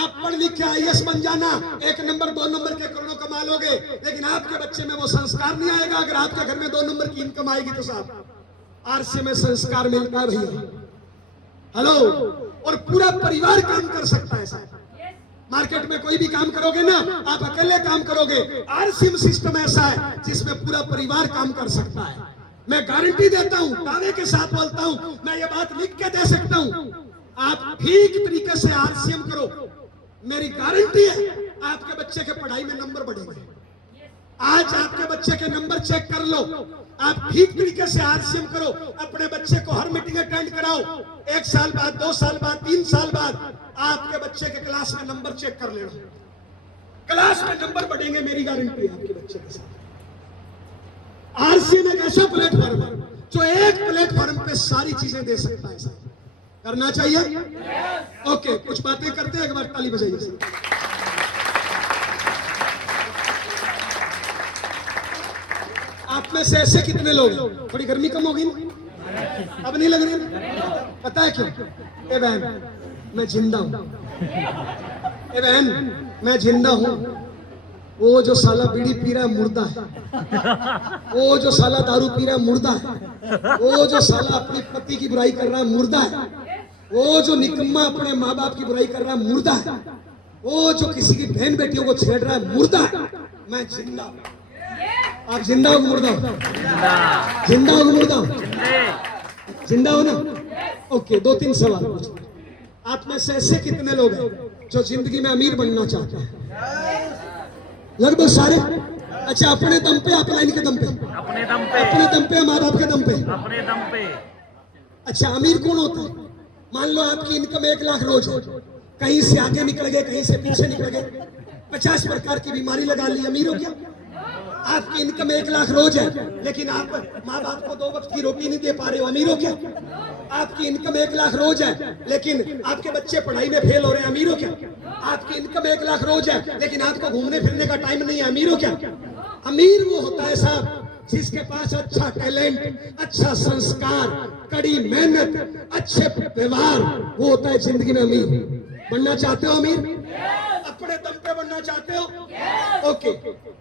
आप पढ़ लिख के IAS बन जाना, 1 नंबर 2 नंबर के करोड़ों कमा लोगे, लेकिन आपके बच्चे में वो संस्कार नहीं आएगा। अगर आपके घर में 2 नंबर की इनकम आएगी तो साहब RC में संस्कार मिलता है भैया। हेलो, और पूरा परिवार काम कर सकता है साहब। मार्केट में कोई भी काम करोगे ना, आप अकेले काम करोगे, RC सिस्टम ऐसा है जिसमें पूरा परिवार काम कर सकता है। मैं गारंटी देता हूं, दावे के साथ बोलता हूं, मैं ये बात लिख के दे सकता हूं, आप ठीक तरीके से RCM करो, मेरी गारंटी है आपके बच्चे के पढ़ाई में नंबर बढ़ेंगे। आज आपके बच्चे के नंबर चेक कर लो, आप ठीक तरीके से RCM करो, अपने बच्चे को हर मीटिंग अटेंड कराओ, 1 साल बाद, 2 साल बाद, 3 साल बाद आपके बच्चे के क्लास में नंबर चेक कर लेना, क्लास में नंबर बढ़ेंगे, मेरी गारंटी है आपके बच्चे के साथ। RCM एक ऐसा प्लेटफॉर्म है जो एक प्लेटफॉर्म पे सारी चीजें दे सकता है सर। करना चाहिए। ओके, कुछ बातें करते हैं, एक बार ताली बजाइए सर। आप में से ऐसे कितने लोग, थोड़ी गर्मी कम होगी ना, अब नहीं लग रही? पता है क्यों? ए बहन, मैं जिंदा हूं। ए बहन, मैं जिंदा हूं। वो जो साला बीड़ी पी रहा है मुर्दा है, वो जो साला दारू पी रहा है मुर्दा है, वो जो साला अपनी पति की बुराई कर रहा है मुर्दा है, वो जो निकम्मा अपने माँ बाप की बुराई कर रहा है मुर्दा है, वो जो किसी की बहन बेटियों को छेड़ रहा है मुर्दा है। मैं जिंदा हूं। आप जिंदा हो मुर्दा हो? जिंदा हो मुर्दा हो? जिंदा हो ना? ओके, 2-3 सवाल पूछो। आप में से ऐसे कितने लोग हैं जो जिंदगी में अमीर बनना चाहते हैं? लगभग सारे। अच्छा, अपने दम पे, अपलाइन के दम पे? अपने दम पे, माँ बाप के दम पे? अपने दम पे। अच्छा, अमीर कौन होता है? मान लो आपकी इनकम 1 लाख रोज है, कहीं से आगे निकल गए, कहीं से पीछे निकल गए, 50 प्रकार की बीमारी लगा ली, अमीर हो गया। आपकी इनकम 1 लाख रोज है, लेकिन आप माँ बाप को 2 वक्त की रोटी नहीं दे पा रहे हो, अमीर हो क्या? आपकी इनकम 1 लाख रोज है, लेकिन आपके बच्चे पढ़ाई में फेल हो रहे हैं, अमीर हो क्या? आपकी इनकम 1 लाख रोज है, लेकिन आपको घूमने फिरने का टाइम नहीं है, अमीर हो क्या? अमीर वो होता है साहब जिसके पास अच्छा टैलेंट, अच्छा संस्कार, कड़ी मेहनत, अच्छे व्यवहार, वो होता है जिंदगी में अमीर। बनना चाहते हो अमीर? अपने दम पे बनना चाहते हो? ओके,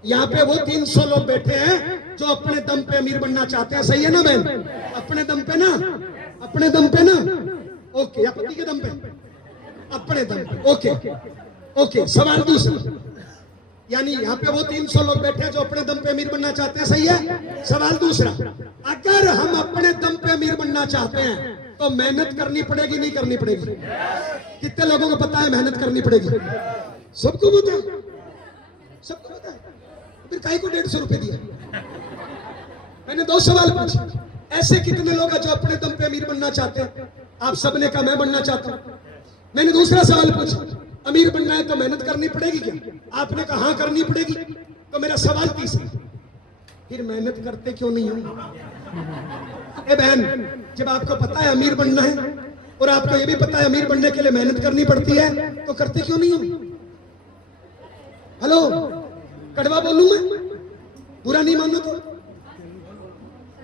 यहाँ पे वो 300 लोग बैठे हैं जो अपने दम पे अमीर बनना चाहते हैं, सही है ना बहन? अपने दम पे ना, अपने दम पे ना। ओके, या पति के दम पे? अपने दम पे। ओके ओके, सवाल दूसरा, यानी यहाँ पे वो 300 लोग बैठे हैं जो अपने दम पे अमीर बनना चाहते हैं, सही है? सवाल दूसरा, अगर हम अपने दम पे अमीर बनना चाहते हैं तो मेहनत करनी पड़ेगी, नहीं करनी पड़ेगी? कितने लोगों को पता है मेहनत करनी पड़ेगी? सबको पता है, सबको पता है। फिर काहे को 150 रुपए दिया? मैंने 2 सवाल पूछे, ऐसे कितने लोग हैं जो अपने दम पे अमीर बनना चाहते हैं? आप सबने कहा मैं बनना चाहता हूं। मैंने दूसरा सवाल पूछा, अमीर बनना है तो मेहनत करनी पड़ेगी क्या? आपने कहा हाँ करनी पड़ेगी। तो मेरा सवाल तीसरा, फिर मेहनत करते क्यों नहीं हो? ए बहन, जब आपको पता है अमीर बनना है और आपको ये भी पता है अमीर बनने के लिए मेहनत करनी पड़ती है, तो करते क्यों नहीं हो? हेलो, कड़वा बोलूं मैं? बुरा नहीं मानो तो?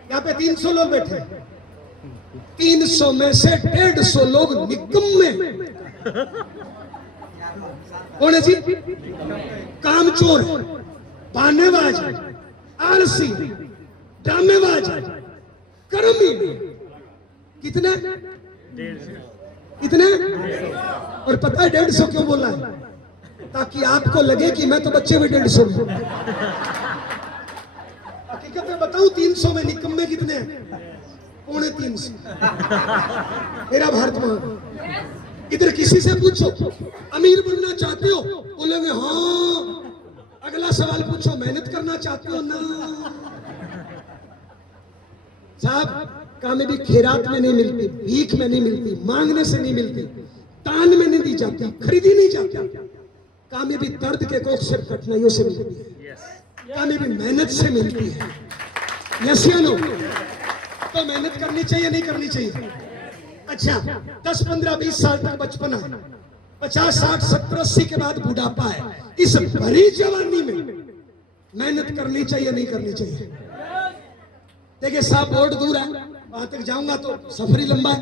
यहाँ पे 300 लोग बैठे, 300 में से 150 लोग निकम्मे। कौन है जी? कामचोर, बहानेबाज, आलसी, ड्रामेबाज, कर्मी। कितने? कितने? और पता है 150 क्यों बोला है? ताकि आपको लगे कि मैं तो बच्चे भी 150 में। हकीकत में बताऊं, 300 में निकम्मे कितने हैं? 350। मेरा भारत मां, इधर किसी से पूछो अमीर बनना चाहते हो, बोलेंगे हाँ। अगला सवाल पूछो, मेहनत करना चाहते हो ना? साहब, कामयाबी खैरात में नहीं मिलती, भीख में नहीं मिलती, मांगने से नहीं मिलती, तान में नहीं दी जाती, खरीदी नहीं जाती। कामयाबी दर्द के कोख से, कठिनाइयों से मिलती है। कामयाबी मेहनत से मिलती है। यस या नो? तो मेहनत करनी चाहिए, नहीं करनी चाहिए? अच्छा, 10, 15, 20 साल तक बचपना है, 50, 60, 70, 80 के बाद बुढ़ापा है। इस भरी जवानी में मेहनत करनी चाहिए, नहीं करनी चाहिए? देखिए साहब, बोर्ड दूर है, वहां तक जाऊंगा तो सफर ही लंबा है।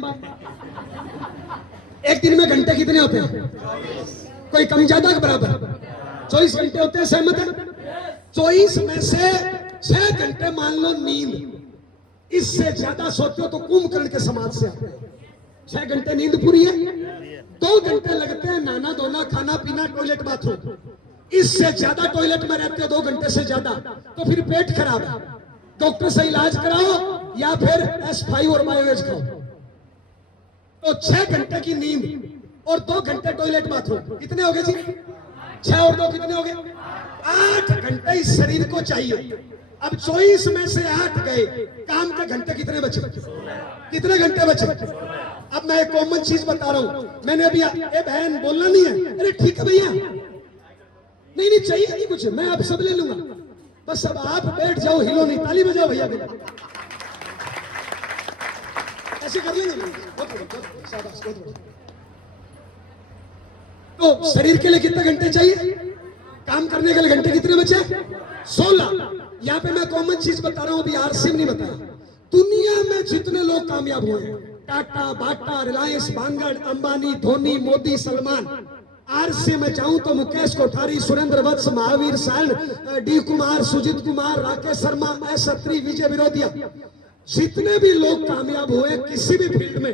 एक दिन में घंटे कितने होते हैं? कोई कम ज्यादा के बराबर? 24 घंटे होते हैं, सहमत है? 24 में से 6 घंटे मान लो नींद, इससे ज्यादा सोते हो तो कुंभकर्ण के समाज से आते हैं। 6 घंटे नींद पूरी है, 2 घंटे लगते हैं नहाना धोना, खाना पीना, टॉयलेट बाथरूम, इससे ज्यादा टॉयलेट में रहते हो 2 घंटे से ज्यादा, तो फिर पेट खराब है, डॉक्टर से इलाज कराओ या फिर S5 और बायोवेज खाओ। तो 6 घंटे की नींद और 2 घंटे टॉयलेट बाथरूम, कितने हो गए जी? 6 और 2 कितने हो गए? 8 घंटे इस शरीर को चाहिए। अब 24 में से 8 गए, काम के घंटे कितने बचे? कितने घंटे बचे? अब मैं एक कॉमन चीज बता रहा हूं, मैंने अभी बहन बोलना नहीं है, अरे ठीक है भैया, नहीं चाहिए नहीं कुछ, मैं आप सब ले लूंगा, बस अब आप बैठ जाओ, हिलो नहीं, ताली बजाओ भैया भैया, ऐसे कर लेंगे। तो शरीर के लिए कितने घंटे चाहिए? काम करने के लिए घंटे कितने बचे? 16। यहाँ पे मैं कॉमन चीज बता रहा हूं, अभी आरसीएम नहीं बताया। दुनिया में जितने लोग कामयाब हुए हैं, टाटा, बाटा, रिलायंस, बांगड़, अंबानी, धोनी, मोदी, सलमान, आरसीएम में जाऊं तो मुकेश कोठारी, सुरेंद्र वत्स, महावीर सारण, डी कुमार, सुजीत कुमार, राकेश शर्मा, एस अत्री, विजय विरोधिया, जितने भी लोग कामयाब हुए किसी भी फील्ड में,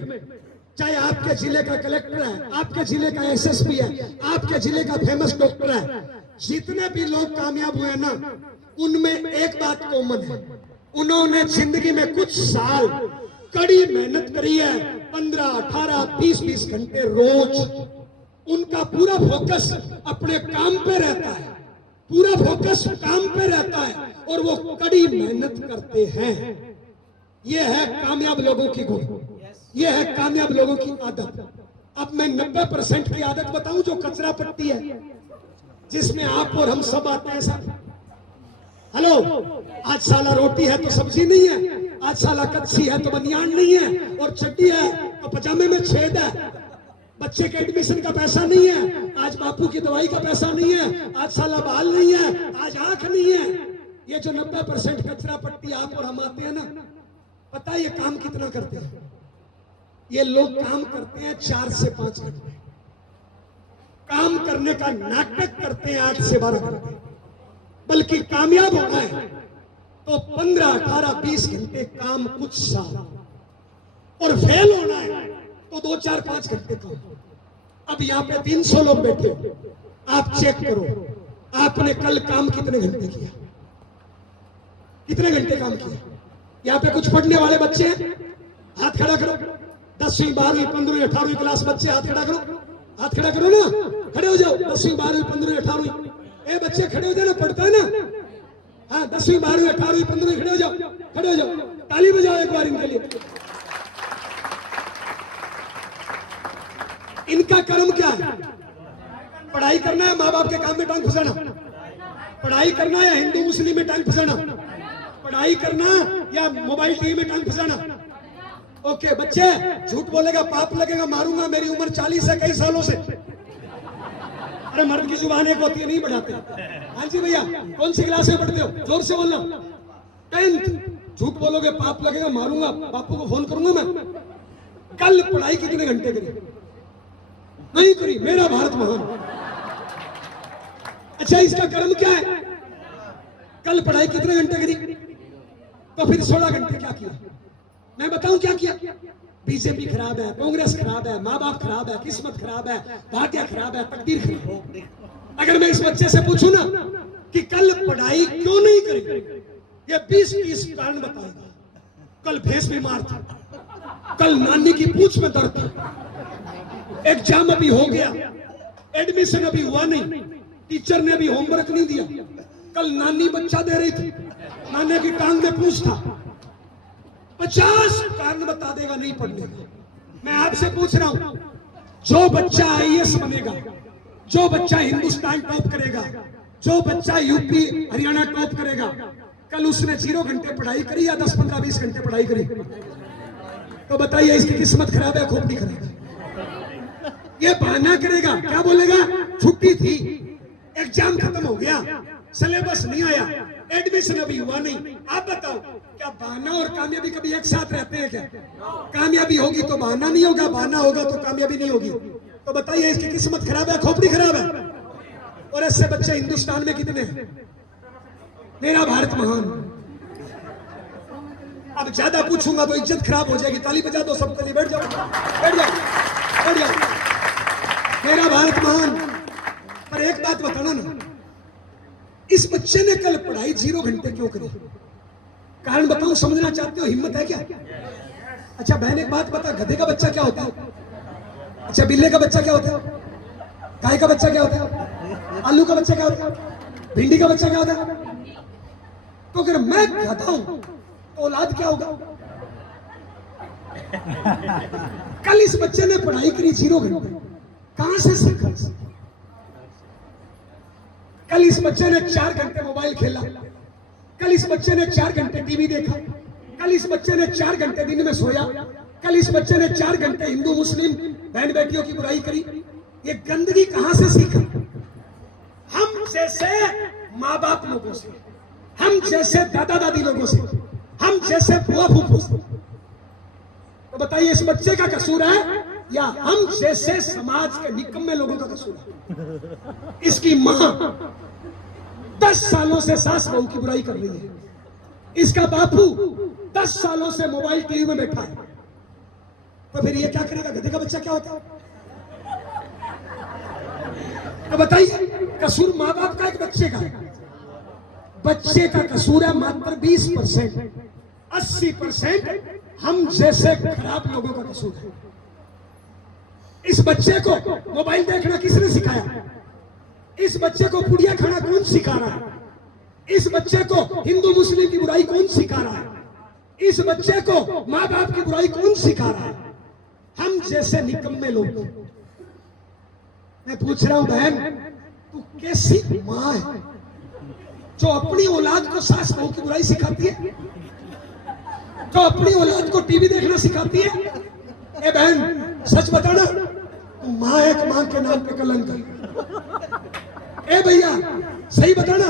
चाहे आपके जिले का कलेक्टर है, आपके जिले का एसएसपी है, आपके जिले का फेमस डॉक्टर है, जितने भी लोग कामयाब हुए ना, उनमें एक बात कॉमन है, उन्होंने जिंदगी में कुछ साल कड़ी मेहनत करी है, 15, 18, 20 घंटे रोज। उनका पूरा फोकस अपने काम पे रहता है, पूरा फोकस काम पे रहता है और वो कड़ी मेहनत करते हैं। ये है कामयाब लोगों की गुण, ये है कामयाब लोगों की आदत। अब मैं 90% की आदत बताऊं जो कचरा पट्टी है, जिसमें आप और हम सब आते हैं साथ। हेलो, आज साला रोटी है तो सब्जी नहीं है, आज साला कच्ची है तो बनियान नहीं है, और चड्डी है तो पजामे में छेद है, बच्चे के एडमिशन का पैसा नहीं है, आज बापू की दवाई का पैसा नहीं है, आज साला बाल नहीं है, आज आंख नहीं है। ये जो 90% कचरा पट्टी आप और हम आते हैं ना, पता है ये काम कितना करते हैं? ये लोग काम करते हैं 4 से 5 घंटे, काम करने का नाटक करते हैं 8 से 12 घंटे, बल्कि कामयाब होना है तो 15, 18, 20 घंटे काम कुछ साल, और फेल होना है तो 2, 4, 5 घंटे काम। अब यहाँ पे 300 लोग बैठे, आप चेक करो आपने कल काम कितने घंटे किया, कितने घंटे काम किया? यहाँ पे कुछ पढ़ने वाले बच्चे हैं, हाथ खड़ा करो। 10वीं 12वीं 15वीं 18वीं क्लास बच्चे, हाथ खड़ा करो, हाथ खड़ा करो ना, खड़े हो जाओ। 10वीं 12वीं 15वीं 18वीं, ए बच्चे खड़े हो जाओ ना, पढ़ता है ना, हाँ 10वीं 12वीं 18वीं 15वीं, खड़े हो जाओ, खड़े हो जाओ, ताली बजाओ एक बार इनके लिए। इनका कर्म क्या है? पढ़ाई करना है, माँ बाप के काम में टांग फंसाना, पढ़ाई करना या हिंदू मुस्लिम में टांग फंसाना, पढ़ाई करना या मोबाइल टीवी में टांग फंसाना। ओके बच्चे, झूठ बोलेगा पाप लगेगा, मारूंगा, मेरी उम्र 40 है, कई सालों से। अरे मर्द की जुबान एक होती है, नहीं बढ़ाते। हाँ जी भैया, कौन सी क्लास में पढ़ते हो? जोर से बोलना। 10th। झूठ बोलोगे पाप लगेगा, मारूंगा, बापू को फोन करूंगा मैं। कल पढ़ाई कितने घंटे करी? नहीं करी, मेरा भारत महान। अच्छा, इसका कर्म क्या है? कल पढ़ाई कितने घंटे करी? तो फिर 16 घंटे क्या किया? मैं बताऊं क्या किया? बीजेपी खराब है, कांग्रेस खराब है, माँ बाप खराब है, किस्मत खराब है, भाग्य खराब है, तकदीर खराब है। अगर मैं इस बच्चे से पूछूं ना कि कल पढ़ाई क्यों नहीं करी, ये 20-30 कारण बताएगा। कल भैंस बीमार था, कल नानी की पूंछ में दर्द था, एग्जाम अभी हो गया, एडमिशन अभी हुआ नहीं, टीचर ने अभी होमवर्क नहीं दिया, कल नानी बच्चा दे रही थी, नानी की टांग में पूंछ था। 50 कारण बता देगा नहीं पढ़ने का। मैं आपसे पूछ रहा हूं, जो बच्चा आईएएस बनेगा, जो बच्चा हिंदुस्तान टॉप करेगा, जो बच्चा यूपी हरियाणा टॉप करेगा, कल उसने 0 घंटे पढ़ाई करी या 10, 15, 20 घंटे पढ़ाई करी? तो बताइए, इसकी किस्मत खराब है, खोपड़ी खराब है। ये बहाना करेगा, क्या बोलेगा? छुट्टी थी, एग्जाम खत्म हो गया, सिलेबस नहीं आया, एडमिशन अभी हुआ नहीं। आप बताओ, क्या बहाना और कामयाबी कभी एक साथ रहते हैं क्या? कामयाबी होगी तो बहाना नहीं होगा, बहाना होगा तो कामयाबी नहीं होगी। तो बताइए इसकी किस्मत खराब है, खोपड़ी खराब है? और ऐसे बच्चे हिंदुस्तान में कितने हैं? मेरा भारत महान। अब ज्यादा पूछूंगा तो इज्जत खराब हो जाएगी। ताली बजा दो सबके लिए, बैठ जाओ बैठ जाओ बैठ जाओ। मेरा भारत महान। पर एक बात बताना ना, इस बच्चे ने कल पढ़ाई 0 घंटे क्यों करी? कारण बताऊं, समझना चाहते हो? हिम्मत है क्या? अच्छा बहन एक बात बता, गधे का बच्चा क्या होता है? अच्छा बिल्ले का बच्चा क्या होता है? गाय का बच्चा क्या होता है? आलू का बच्चा क्या होता है? भिंडी का बच्चा क्या होता है? तो अगर मैं गधा हूं तो औलाद क्या होगा? कल इस बच्चे ने पढ़ाई करी 0 घंटे, कहां से सीखा? कल इस बच्चे ने 4 घंटे मोबाइल खेला, कल इस बच्चे ने 4 घंटे टीवी देखा, कल इस बच्चे ने 4 घंटे दिन में सोया, कल इस बच्चे ने 4 घंटे हिंदू मुस्लिम बहन बेटियों की बुराई करी। ये गंदगी कहां से सीखा? हम जैसे माँ बाप लोगों से, हम जैसे दादा दादी लोगों से, हम जैसे बुआ फूफू से। तो बताइए इस बच्चे का कसूर है या हम जैसे समाज के निकम्मे लोगों का कसूर है? इसकी मां 10 सालों से सास बहू की बुराई कर रही है, इसका बापू 10 सालों से मोबाइल टीवी में बैठा है, तो फिर ये क्या करेगा? गधे का बच्चा क्या होता है? तो बताइए कसूर माँ बाप का एक बच्चे का? बच्चे का कसूर है मात्र 20%, 80% हम जैसे खराब लोगों का कसूर है। इस बच्चे को मोबाइल देखना किसने सिखाया? इस बच्चे को पुड़िया खाना कौन सिखा रहा है? इस बच्चे को हिंदू मुस्लिम की बुराई कौन सिखा रहा है? इस बच्चे को माँ बाप की बुराई कौन सिखा रहा है? हम जैसे निकम्मे लोग। मैं पूछ रहा हूं बहन, तू कैसी मां है जो अपनी औलाद को सास बहू की बुराई सिखाती है, जो अपनी औलाद को टीवी देखना सिखाती है? ए बहन सच बताना, तू मां है कि मां के नाम पे कलंक है? ए भैया सही बताना,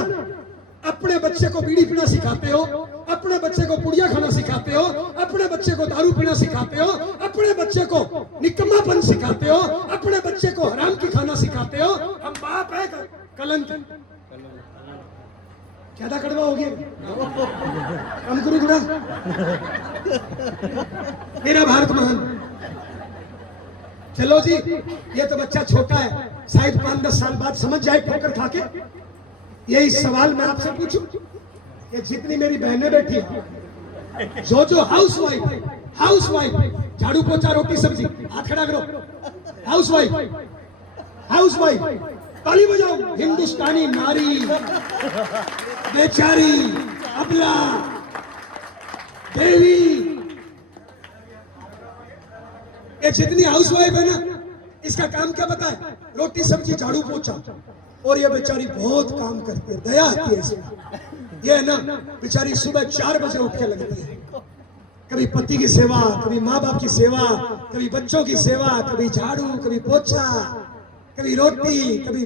अपने बच्चे को बीड़ी पीना सिखाते हो, अपने बच्चे को पुड़िया खाना सिखाते हो, अपने बच्चे को दारू पीना सिखाते हो, अपने बच्चे को निकम्मापन सिखाते हो, अपने बच्चे को हराम की खाना सिखाते हो। हम बाप है कलंक? ज्यादा कड़वा हो गया, कम करो थोड़ा। मेरा भारत महान। चलो जी, ये तो बच्चा छोटा है, शायद 5-10 साल बाद समझ जाए ठोकर खा के। यही सवाल मैं आपसे पूछूं, ये जितनी मेरी बहनें बैठी हैं, जो हाउस वाइफ, झाड़ू पोछा रोटी सब्जी, हाथ खड़ा करो, हाउस वाइफ, ताली बजाओ। हिंदुस्तानी नारी, बेचारी, अबला, देवी, ये जितनी हाउस वाइफ है ना, इसका काम क्या पता है? रोटी सब्जी झाड़ू पोछा। और ये बेचारी बहुत काम करती है, दया आती है इसमें। ये है ना बेचारी सुबह 4 बजे उठ के लगती है, कभी पति की सेवा, कभी माँ बाप की सेवा, कभी बच्चों की सेवा, कभी झाड़ू, कभी पोछा, कभी रोटी, कभी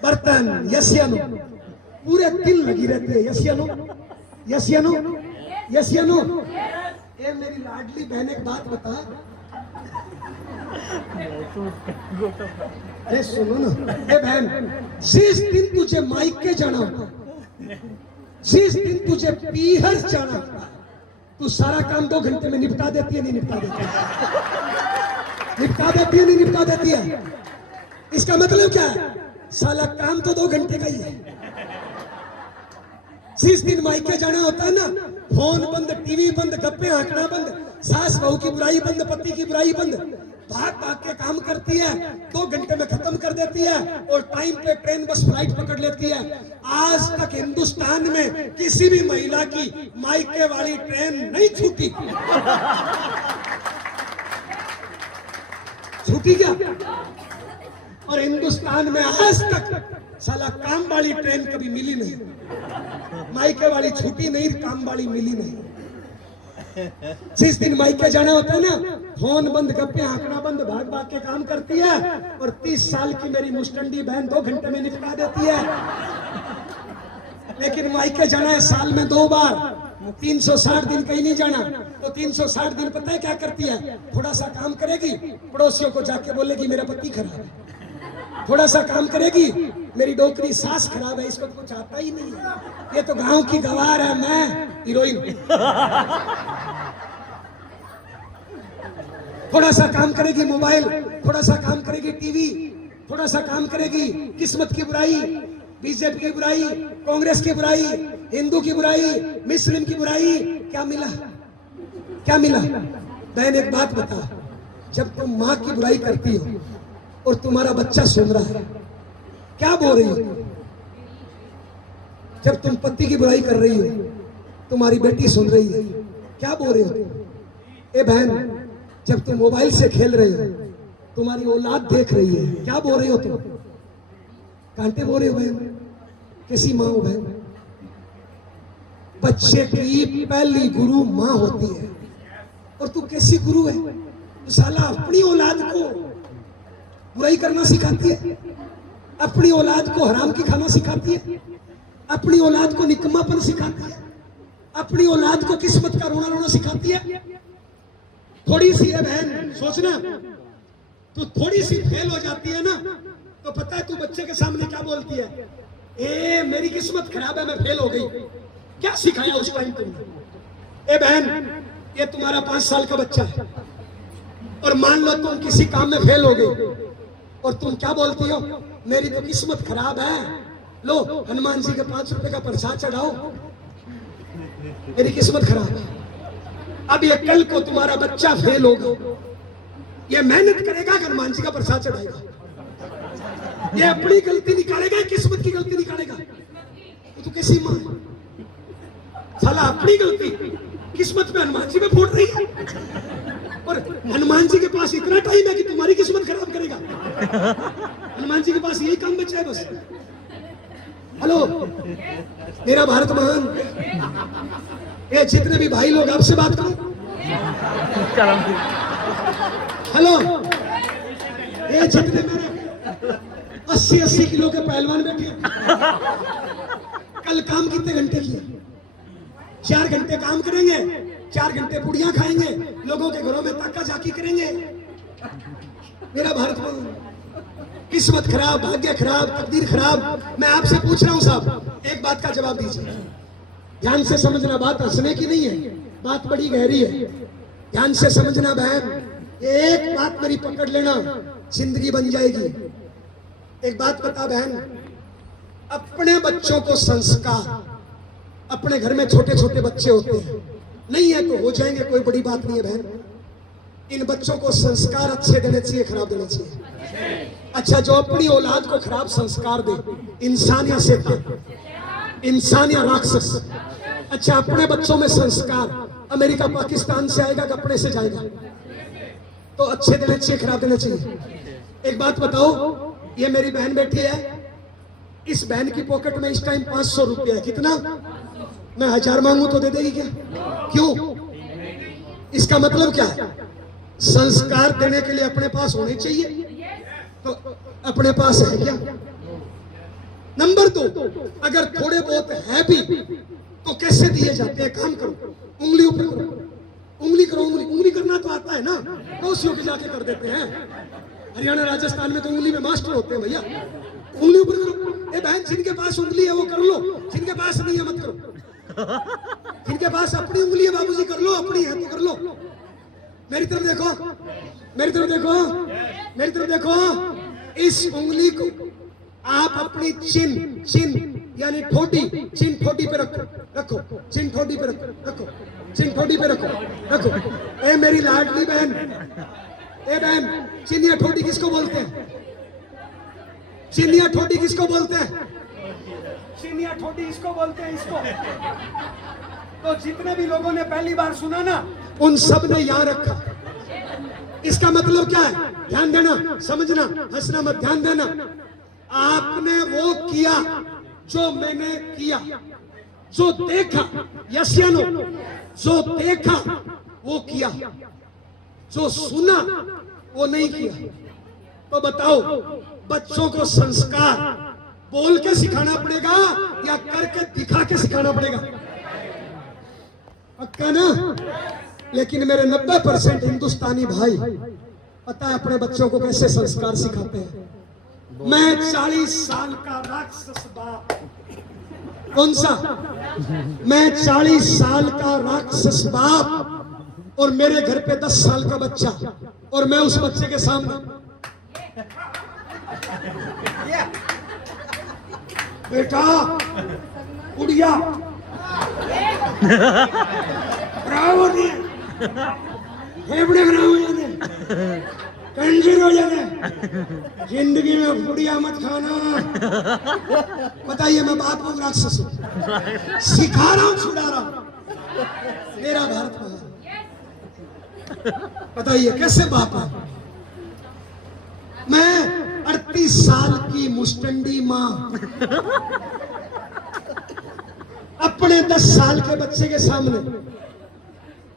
बर्तन, यसियनो, पूरे दिन लगी रहती है। यसियनो यसियनो यसियनो। ये मेरी लाडली बहन एक बात बता, अरे सुनो ना, ए बहन, जिस दिन तुझे मायके जाना होगा, जिस दिन तुझे पीहर जाना होगा, तू सारा काम 2 घंटे में निपटा देती है, नहीं निपटा देती है? निपटा देती है, नहीं निपटा देती है? इसका मतलब क्या है? साला काम तो 2 घंटे का ही है। जिस दिन मायके जाना होता है ना, फोन बंद, टीवी बंद, गप्पे हाँकना बंद, सास बहू की बुराई बंद, पति की बुराई बंद, भाग भाग के काम करती है, 2 घंटे में खत्म कर देती है और टाइम पे ट्रेन बस फ्लाइट पकड़ लेती है। आज तक हिंदुस्तान में किसी भी महिला की मायके वाली ट्रेन नहीं छूटी। छूटी क्या? और हिंदुस्तान में आज तक साला काम वाली ट्रेन कभी मिली नहीं, मायके वाली छूटी नहीं, काम वाली मिली नहीं। जिस दिन मायके जाना होता है ना, फोन बंद, गप्पे हाँकना बंद, भाग भाग के काम करती है। और 30 साल की मेरी मुस्टंडी बहन 2 घंटे में निपटा देती है। लेकिन मायके जाना है साल में 2 बार, 360 दिन कहीं नहीं जाना, तो 360 दिन पता है क्या करती है? थोड़ा सा काम करेगी, पड़ोसियों को जाके बोलेगी मेरा पति खराब है। थोड़ा सा काम करेगी, मेरी डोकरी सास खराब है, इसको तो कुछ आता ही नहीं है, ये तो गांव की गवार है, मैं हीरोइन। थोड़ा सा काम करेगी मोबाइल, थोड़ा सा काम करेगी टीवी, थोड़ा सा काम करेगी किस्मत की बुराई, बीजेपी की बुराई, कांग्रेस की बुराई, हिंदू की बुराई, मुस्लिम की बुराई। क्या मिला? क्या मिला? बहन एक बात बता, जब तुम माँ की बुराई करती हो और तुम्हारा बच्चा सुन रहा है, क्या बोल रही हो? जब तुम पति की बुराई कर रही हो, तुम्हारी बेटी सुन रही है, क्या बोल रहे हो? ए बहन, जब तुम मोबाइल से खेल रहे हो, तुम्हारी औलाद देख रही है, क्या बोल रहे हो तुम? कांटे बोल रहे हो बहन? किसी माँ हो बहन? बच्चे की पहली गुरु माँ होती है, और तू कैसी गुरु है? तो साला अपनी औलाद को बुराई करना सिखाती है, अपनी औलाद को हराम की खाना सिखाती है, अपनी औलाद को निकम्मापन सिखाती है, अपनी औलाद को किस्मत का रोना रोना सिखाती है। थोड़ी सी है बहन, सोचना, तू थोड़ी सी फेल हो जाती है ना, तो पता है तू बच्चे के सामने क्या बोलती है? ए मेरी किस्मत खराब है, मैं फेल हो गई। क्या सिखाया उस टाइम तुमने? ए बहन, ये तुम्हारा 5 साल का बच्चा है, और मान लो तुम किसी काम में फेल हो गई, और तुम क्या बोलती हो? मेरी तो किस्मत खराब है, लो हनुमान जी के 5 रुपए का प्रसाद चढ़ाओ, मेरी किस्मत खराब है। अब ये कल को तुम्हारा बच्चा फेल होगा, ये मेहनत करेगा, हनुमान जी का प्रसाद चढ़ाएगा, ये अपनी गलती निकालेगा, किस्मत की गलती निकालेगा। तो कैसी मां है? साला अपनी गलती किस्मत में हनुमान जी में फोड़ रही है, और हनुमान जी के पास इतना टाइम है कि तुम्हारी किस्मत खराब करेगा। हनुमान जी के पास यही काम बचा है बस। हेलो मेरा भारत महान, ये जितने भी भाई लोग आपसे बात करो, हेलो, ये जितने मेरे 80-80 किलो के पहलवान बैठे, कल काम कितने घंटे किए? 4 घंटे काम करेंगे, 4 घंटे पुड़ियां खाएंगे, लोगों के घरों में ताका झाकी करेंगे। मेरा भारत महान, किस्मत खराब, भाग्य खराब, तकदीर खराब। मैं आपसे पूछ रहा हूं साहब, एक बात का जवाब दीजिए, ध्यान से समझना, बात हंसने की नहीं है, बात बड़ी गहरी है, ध्यान से समझना बहन। एक बात मेरी पकड़ लेना, जिंदगी बन जाएगी। एक बात बता बहन, अपने बच्चों को संस्कार, अपने घर में छोटे छोटे बच्चे होते हैं, नहीं है तो हो जाएंगे, कोई बड़ी बात नहीं है बहन। इन बच्चों को संस्कार अच्छे देने चाहिए, खराब देने चाहिए? अच्छा, जो अपनी औलाद को खराब संस्कार दे, इंसान या शैतान, इंसान या राक्षस। अच्छा, अपने बच्चों में संस्कार अमेरिका पाकिस्तान से आएगा कि अपने से जाएगा? तो अच्छे देने चाहिए, खराब देने चाहिए? एक बात बताओ, ये मेरी बहन बैठी है, इस बहन की पॉकेट में इस टाइम 500 रुपया है, कितना? मैं 1000 मांगू तो दे देगी क्या? क्यों? इसका मतलब क्या है? संस्कार देने के लिए अपने पास होने चाहिए, तो अपने पास है क्या? नंबर 2, अगर थोड़े बहुत है भी तो कैसे दिए जाते हैं? काम करो, उंगली ऊपर करो, उंगली करो, उंगली करना तो आता है ना, पड़ोसियों के जाके कर देते हैं। हरियाणा राजस्थान में तो उंगली में मास्टर होते हैं भैया, उंगली ऊपर करो। ए बहन, जिनके पास उंगली है वो कर लो, जिनके पास नहीं है मत करो। जिनके पास अपनी उंगली है बाबूजी कर लो, अपनी है तो कर लो। मेरी तरफ देखो, मेरी तरफ देखो, मेरी तरफ देखो। इस उंगली को आप अपनी चिन यानी ठोडी, चिन ठोडी पे रखो, रखो, चिन ठोडी पे रखो, रखो, चिन ठोडी पे रखो, रखो। ए मेरी लाडली बहन, ए बहन, चिन या ठोडी किसको बोलते हैं? चिन या ठोडी किसको बोलते हैं? चिन या ठोडी इसको बोलते हैं, इसको। तो जितने भी लोगों ने पहली बार सुना ना, उन सब ने याद रखा। इसका मतलब क्या है? ध्यान देना, समझना, हंसना मत, ध्यान देना। आपने वो किया जो मैंने किया, जो देखा, यस या नो? जो देखा वो किया, जो सुना वो नहीं किया। तो बताओ, बच्चों को संस्कार बोल के सिखाना पड़ेगा या करके दिखा के सिखाना पड़ेगा? पक्का ना? लेकिन मेरे 90% हिंदुस्तानी भाई पता है अपने बच्चों को कैसे संस्कार सिखाते हैं? मैं 40 साल का राक्षस बाप। कौन सा? मैं 40 साल का राक्षस बाप और मेरे घर पे 10 साल का बच्चा, और मैं उस बच्चे के सामने बेटा उड़िया फेफड़े खराब हो जाते, कैंसर हो जाते, जिंदगी में बुढ़िया मत खाना। बताइए मैं बाप हूं राक्षस हूं? सिखा रहा हूं छुड़ा रहा हूं? मेरा भारत महान। बताइए कैसे बाप है? मैं 38 साल की मुस्टंडी मां अपने 10 साल के बच्चे के सामने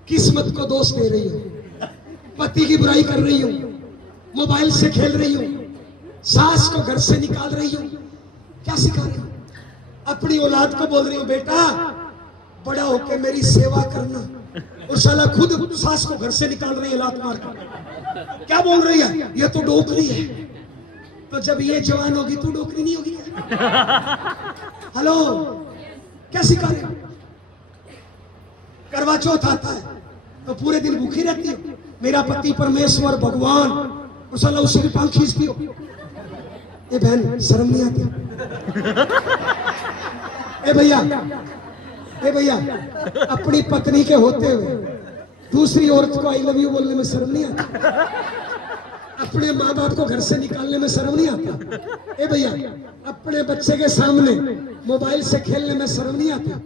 किस्मत को दोष दे रही हूं, पति की बुराई कर रही हूं, मोबाइल से खेल रही हूं, सास को घर से निकाल रही हूं। क्या सिखा रही हूं? अपनी औलाद को बोल रही हूं बेटा बड़ा होके मेरी सेवा करना, और साला खुद सास को घर से निकाल रही है लात मार कर। क्या बोल रही है? ये तो डोकरी है। तो जब ये जवान होगी तू डोकरी नहीं होगी? हेलो, क्या सिखा रहे हो? करवा चौथ आता है तो पूरे दिन भूखी रहती है, मेरा पति परमेश्वर भगवान, और साला उससे भी पांव खींचती हो। ए बहन शर्म नहीं आती? ए भैया अपनी पत्नी के होते हुए दूसरी औरत को आई लव यू बोलने में शर्म नहीं आती? अपने माँ बाप को घर से निकालने में शर्म नहीं आता? ए भैया अपने बच्चे के सामने मोबाइल से खेलने में शर्म नहीं आता?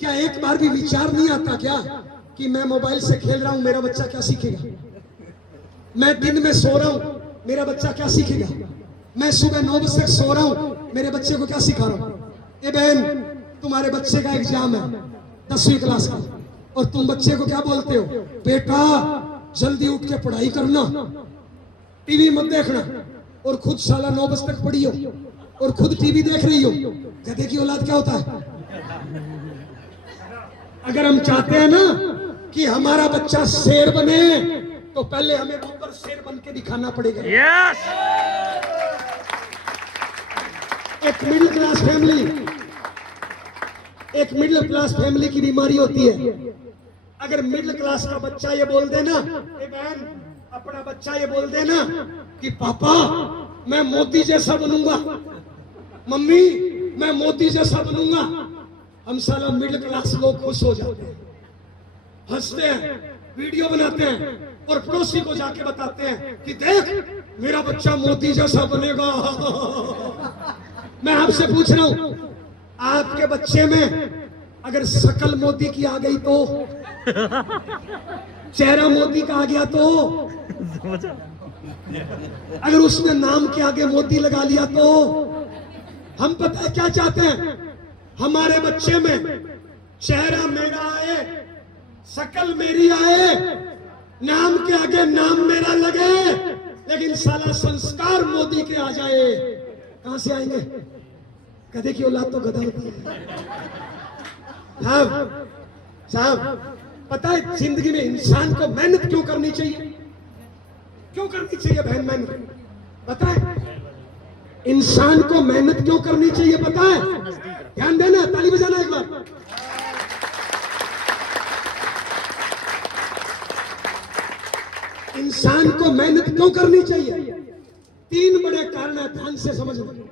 क्या एक बार भी विचार नहीं आता क्या कि मैं मोबाइल से खेल रहा हूं, मेरा बच्चा क्या सीखेगा? मैं दिन में सो रहा हूं, मेरा बच्चा क्या सीखेगा? मैं सुबह 9 बजे तक सो रहा हूं, मेरे बच्चे को क्या सिखा रहा हूं? ए बहन तुम्हारे बच्चे का एग्जाम है 10वीं क्लास का, और तुम बच्चे को क्या बोलते हो? बेटा जल्दी उठ के पढ़ाई करना, टीवी मत देखना, और खुद साला 9 बजे तक पढ़ी हो और खुद टीवी देख रही हो। गधे की औलाद क्या होता है? अगर हम चाहते हैं ना कि हमारा बच्चा शेर बने तो पहले हमें ऊपर शेर बन के दिखाना पड़ेगा। यस। एक मिडिल क्लास फैमिली की बीमारी होती है। अगर मिडिल क्लास का बच्चा ये बोल देना, ए बहन अपना बच्चा ये बोल देना कि पापा मैं मोदी जैसा बनूंगा, मम्मी मैं मोदी जैसा बनूंगा, हम साला मिडिल क्लास लोग खुश हो जाते हैं, हंसते हैं, वीडियो बनाते हैं, और पड़ोसी को जाके बताते हैं कि देख मेरा बच्चा मोदी जैसा बनेगा। मैं आपसे पूछ रहा हूं, आपके बच्चे में अगर शकल मोदी की आ गई तो, चेहरा मोदी का आ गया तो, अगर उसने नाम के आगे मोदी लगा लिया तो, हम पता है क्या चाहते हैं? हमारे बच्चे में चेहरा मेरा आए, शकल मेरी आए, नाम के आगे नाम मेरा लगे, लेकिन साला संस्कार मोदी के आ जाए। कहां से आएंगे? गधे की औलाद तो गधा होती है। साहब पता है जिंदगी में इंसान को मेहनत क्यों करनी चाहिए? क्यों करनी चाहिए बहन मेहनत? पता है इंसान को मेहनत क्यों करनी चाहिए? पता है? ध्यान देना, ताली बजाना एक बार। इंसान को मेहनत क्यों करनी चाहिए? 3 बड़े कारण है, ध्यान से समझना।